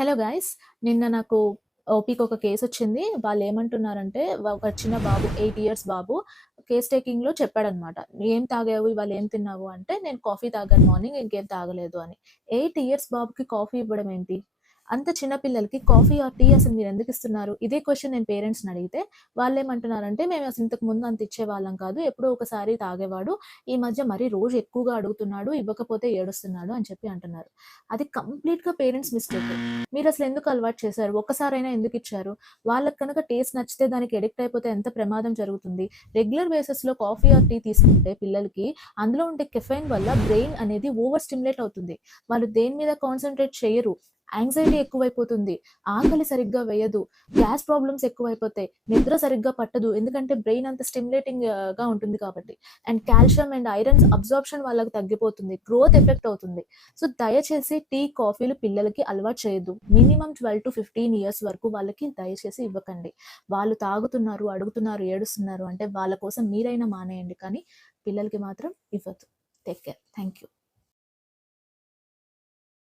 Hello guys. నిన్న నాకు ఓపీకి ఒక కేసొచ్చింది. వాళ్ళేమంటున్నారంటే ఒక చిన్న బాబు 8 ఇయర్స్ బాబు కేస్ టేకింగ్‌లో చెప్పాడనమాట. "ఏం తాగావు? ఇవాళ ఏం తిన్నావు?" అంటే నేను కాఫీ తాగాను మార్నింగ్ ఇంకేం తాగలేదు అని. 8 ఇయర్స్ బాబుకి కాఫీ ఇవ్వడం ఏంటి? అంత చిన్న పిల్లలకి కాఫీ ఆర్ టీ అసలు మీరెందుకిస్తున్నారు? ఇదే క్వెషన్ నేను పేరెంట్స్‌ని అడిగితే వాళ్ళేమంటున్నారంటే, "మేము అసలు ఇంతకు ముందు అంత ఇచ్చేవాళ్ళం కాదు. ఎప్పుడో ఒకసారి తాగేవాడు. ఈ మధ్య మరీ రోజు ఎక్కువగా అడుగుతున్నాడు. ఇవ్వకపోతే ఏడుస్తున్నాడు" అని చెప్పి అంటున్నారు. అది కంప్లీట్‌గా పేరెంట్స్ మిస్టేక్. మీరసలు ఎందుకు అలవాటు చేశారు? ఒక్కసారైనా ఎందుకిచ్చారు? వాళ్ళకి కనుక టేస్ట్ నచ్చితే దానికి అడిక్ట్ అయిపోతే ఎంత ప్రమాదం జరుగుతుంది? రెగ్యులర్ బేసిస్‌లో కాఫీ ఆర్ టీ తీసుకుంటే పిల్లలకి అందులో ఉండే కెఫెయిన్ వల్ల బ్రెయిన్ అనేది ఓవర్ స్టిమ్యులేట్ అవుతుంది. వాళ్ళు దేని మీద కాన్సంట్రేట్ చెయ్యరు. యాంగ్జైటీ ఎక్కువైపోతుంది. ఆకలి సరిగ్గా వేయదు. Gas problems ఎక్కువైపోతాయి. నిద్ర సరిగ్గా పట్టదు. ఎందుకంటే బ్రెయిన్ అంత స్టిమ్యులేటింగ్‌గా ఉంటుంది కాబట్టి. And calcium and irons absorption వాళ్ళకి తగ్గిపోతుంది. గ్రోత్ ఎఫెక్ట్ అవుతుంది. సో, దయచేసి టీ, కాఫీలు పిల్లలకి అలవాటు చేయొద్దు. మినిమమ్ 12-15 ఇయర్స్ వరకు వాళ్ళకి దయచేసి ఇవ్వకండి. వాళ్ళు తాగుతున్నారు, అడుగుతున్నారు, ఏడుస్తున్నారు అంటే వాళ్ళ కోసం మీరైనా మానేయండి. కానీ పిల్లలకి మాత్రం ఇవ్వద్దు. Take care. Thank you.